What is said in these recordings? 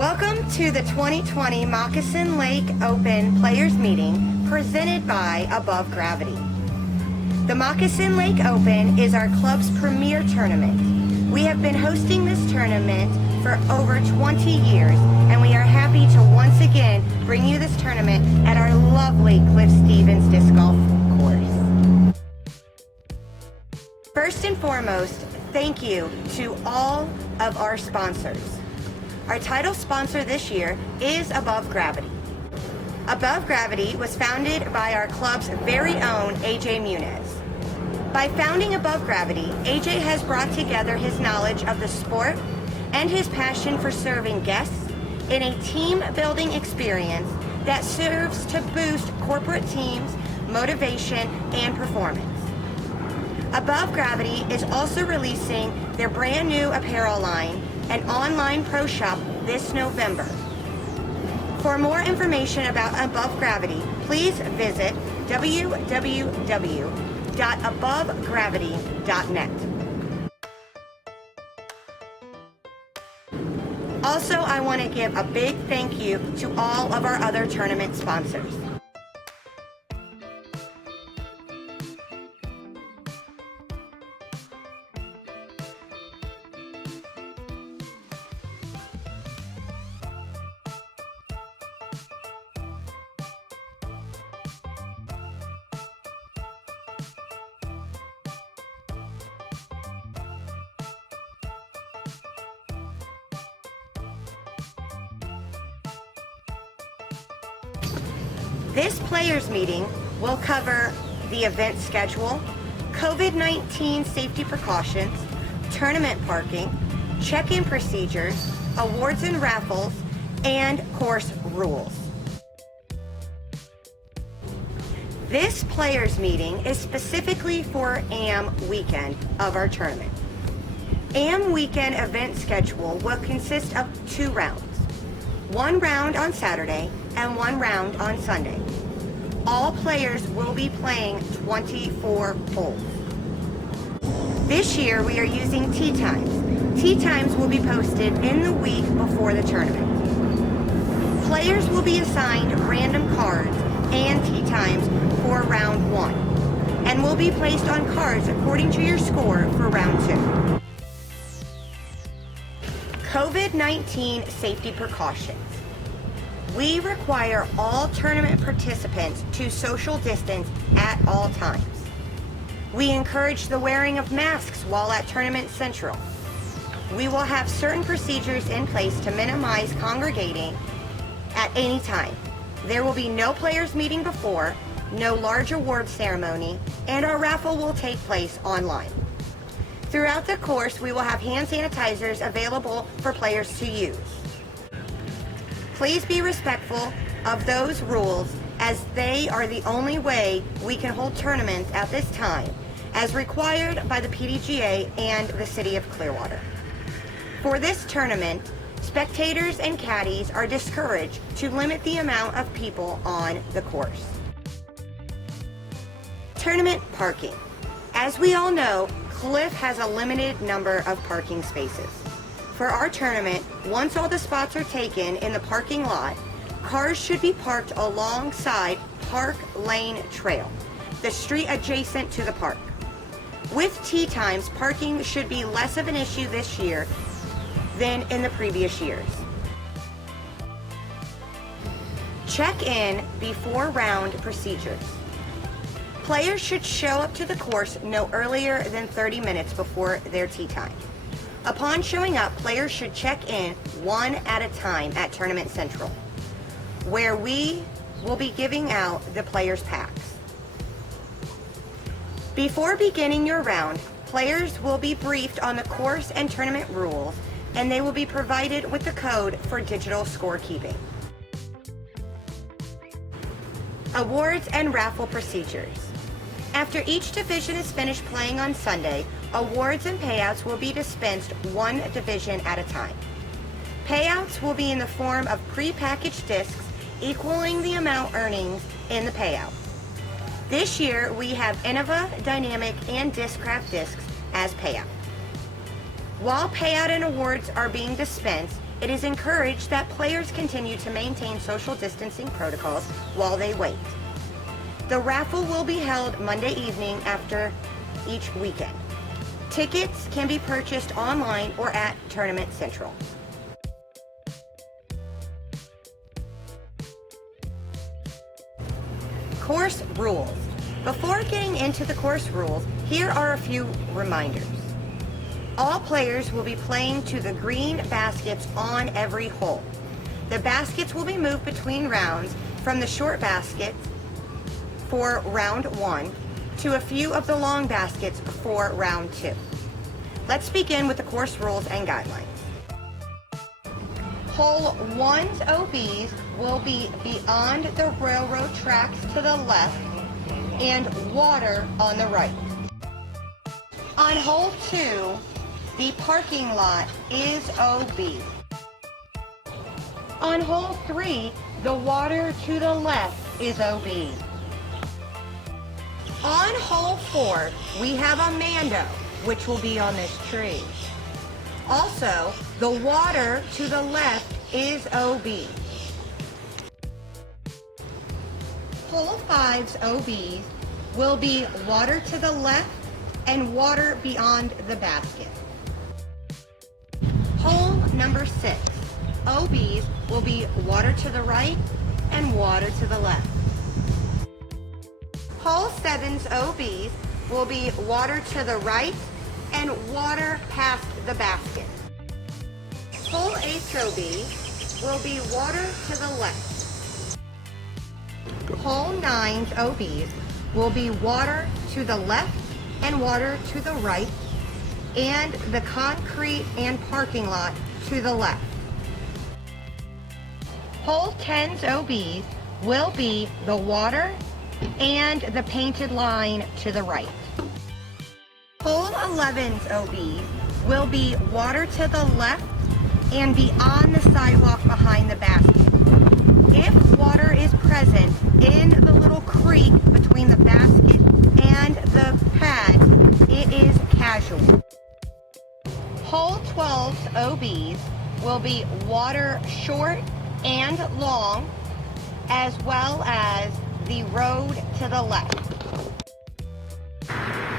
Welcome to the 2020 Moccasin Lake Open Players Meeting presented by Above Gravity. The Moccasin Lake Open is our club's premier tournament. We have been hosting this tournament for over 20 years, and we are happy to once again bring you this tournament at our lovely Cliff Stevens Disc Golf course. First and foremost, thank you to all of our sponsors. Our title sponsor this year is Above Gravity. Above Gravity was founded by our club's very own AJ Muniz. By founding Above Gravity, AJ has brought together his knowledge of the sport and his passion for serving guests in a team-building experience that serves to boost corporate teams' motivation and performance. Above Gravity is also releasing their brand new apparel line and online pro shop this November. For more information about Above Gravity, please visit www.abovegravity.net. Also, I want to give a big thank you to all of our other tournament sponsors. This players meeting will cover the event schedule, COVID-19 safety precautions, tournament parking, check-in procedures, awards and raffles, and course rules. This players meeting is specifically for AM weekend of our tournament. AM weekend event schedule will consist of 2 rounds. 1 round on Saturday and 1 round on Sunday. All players will be playing 24 holes. This year we are using tee times. Tee times will be posted in the week before the tournament. Players will be assigned random cards and tee times for round 1 and will be placed on cards according to your score for round 2. COVID-19 safety precautions. We require all tournament participants to social distance at all times. We encourage the wearing of masks while at Tournament Central. We will have certain procedures in place to minimize congregating at any time. There will be no players meeting before, no large award ceremony, and our raffle will take place online. Throughout the course, we will have hand sanitizers available for players to use. Please be respectful of those rules, as they are the only way we can hold tournaments at this time, as required by the PDGA and the City of Clearwater. For this tournament, spectators and caddies are discouraged to limit the amount of people on the course. Tournament parking. As we all know, Cliff has a limited number of parking spaces. For our tournament, once all the spots are taken in the parking lot, cars should be parked alongside Park Lane Trail, the street adjacent to the park. With tee times, parking should be less of an issue this year than in the previous years. Check-in before round procedures. Players should show up to the course no earlier than 30 minutes before their tee time. Upon showing up, players should check in 1 at a time at Tournament Central, where we will be giving out the players' packs. Before beginning your round, players will be briefed on the course and tournament rules, and they will be provided with the code for digital scorekeeping. Awards and raffle procedures. After each division is finished playing on Sunday, awards and payouts will be dispensed 1 division at a time. Payouts will be in the form of pre-packaged discs equaling the amount earnings in the payout. This year we have Innova, Dynamic, and Discraft discs as payout. While payout and awards are being dispensed, It is encouraged that players continue to maintain social distancing protocols while they wait. The raffle will be held Monday evening after each weekend. Tickets can be purchased online or at Tournament Central. Course rules. Before getting into the course rules, here are a few reminders. All players will be playing to the green baskets on every hole. The baskets will be moved between rounds from the short baskets for round 1 to a few of the long baskets for round 2. Let's begin with the course rules and guidelines. Hole 1's OBs will be beyond the railroad tracks to the left and water on the right. On hole 2, the parking lot is OB. On hole 3, the water to the left is OB. On hole 4, we have a Mando, which will be on this tree. Also, the water to the left is OB. Hole 5's OBs will be water to the left and water beyond the basket. Hole number 6, OBs will be water to the right and water to the left. Hole 7's OBs will be water to the right and water past the basket. Hole 8's OB will be water to the left. Hole 9's OBs will be water to the left and water to the right, and the concrete and parking lot to the left. Hole 10's OBs will be the water and the painted line to the right. Hole 11's OBs will be water to the left and beyond the sidewalk behind the basket. If water is present in the little creek between the basket and the pad, it is casual. Hole 12's OBs will be water short and long, as well as the road to the left.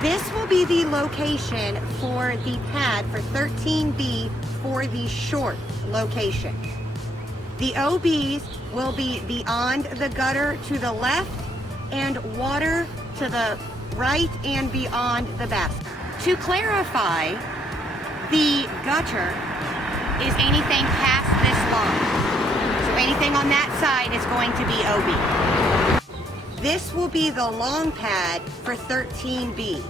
This will be the location for the pad for 13B for the short location. The OBs will be beyond the gutter to the left and water to the right and beyond the basket. To clarify, the gutter is anything past this line. So anything on that side is going to be OB. This will be the long pad for 13B.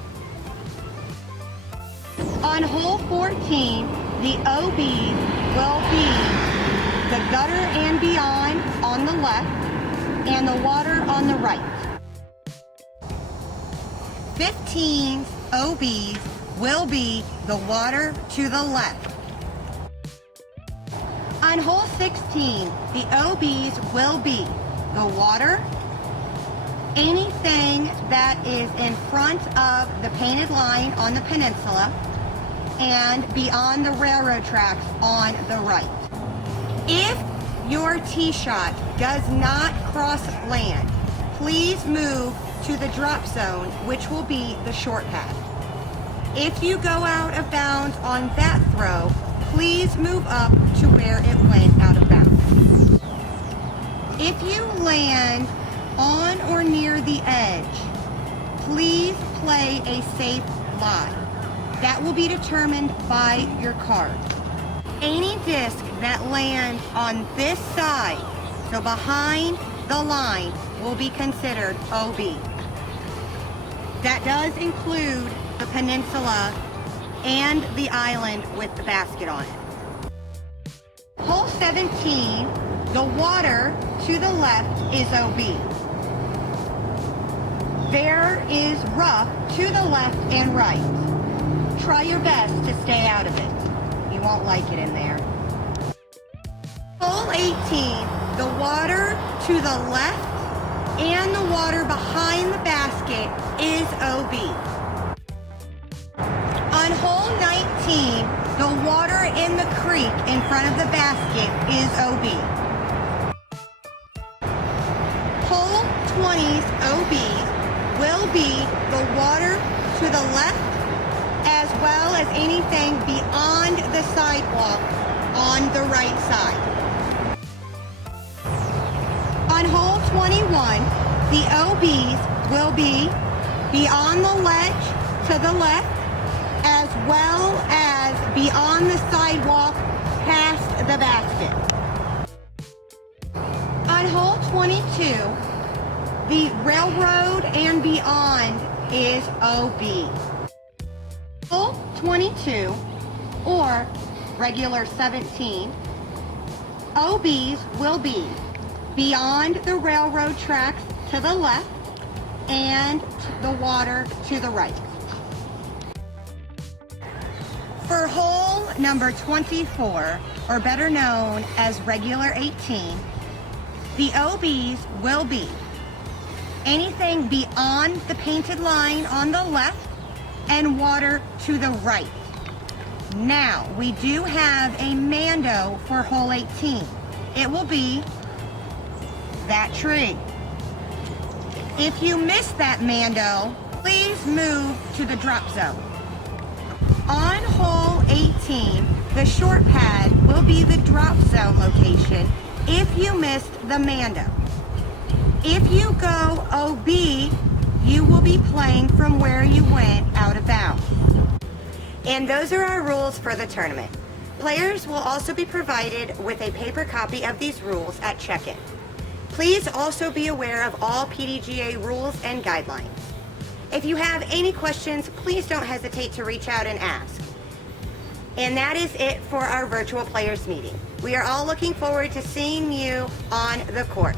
On hole 14, the OBs will be the gutter and beyond on the left and the water on the right. 15's OBs will be the water to the left. On hole 16, the OBs will be the water, anything that is in front of the painted line on the peninsula, and beyond the railroad tracks on the right. If your tee shot does not cross land, please move to the drop zone, which will be the short pad. If you go out of bounds on that throw, please move up to where it went out of bounds. If you land on or near the edge, please play a safe lie. That will be determined by your card. Any disc that lands on this side, so behind the line, will be considered OB. That does include the peninsula and the island with the basket on it. Hole 17, the water to the left is OB. There is rough to the left and right. Try your best to stay out of it. You won't like it in there. Hole 18, the water to the left and the water behind the basket is OB. On hole 19, the water in the creek in front of the basket is OB. Hole 20's OBs will be the water to the left as well as anything beyond the sidewalk on the right side. On hole 21, the OBs will be beyond the ledge to the left as well as beyond the sidewalk past the basket. On hole 22, the railroad and beyond is OB. Hole 22, or regular 17, OBs will be beyond the railroad tracks to the left and the water to the right. For hole number 24, or better known as regular 18, the OBs will be anything beyond the painted line on the left and water to the right. Now, we do have a Mando for hole 18. It will be that tree. If you missed that Mando, please move to the drop zone. On hole 18, the short pad will be the drop zone location if you missed the Mando. If you go OB, you will be playing from where you went out of bounds. And those are our rules for the tournament. Players will also be provided with a paper copy of these rules at check-in. Please also be aware of all PDGA rules and guidelines. If you have any questions, please don't hesitate to reach out and ask. And that is it for our virtual players meeting. We are all looking forward to seeing you on the course.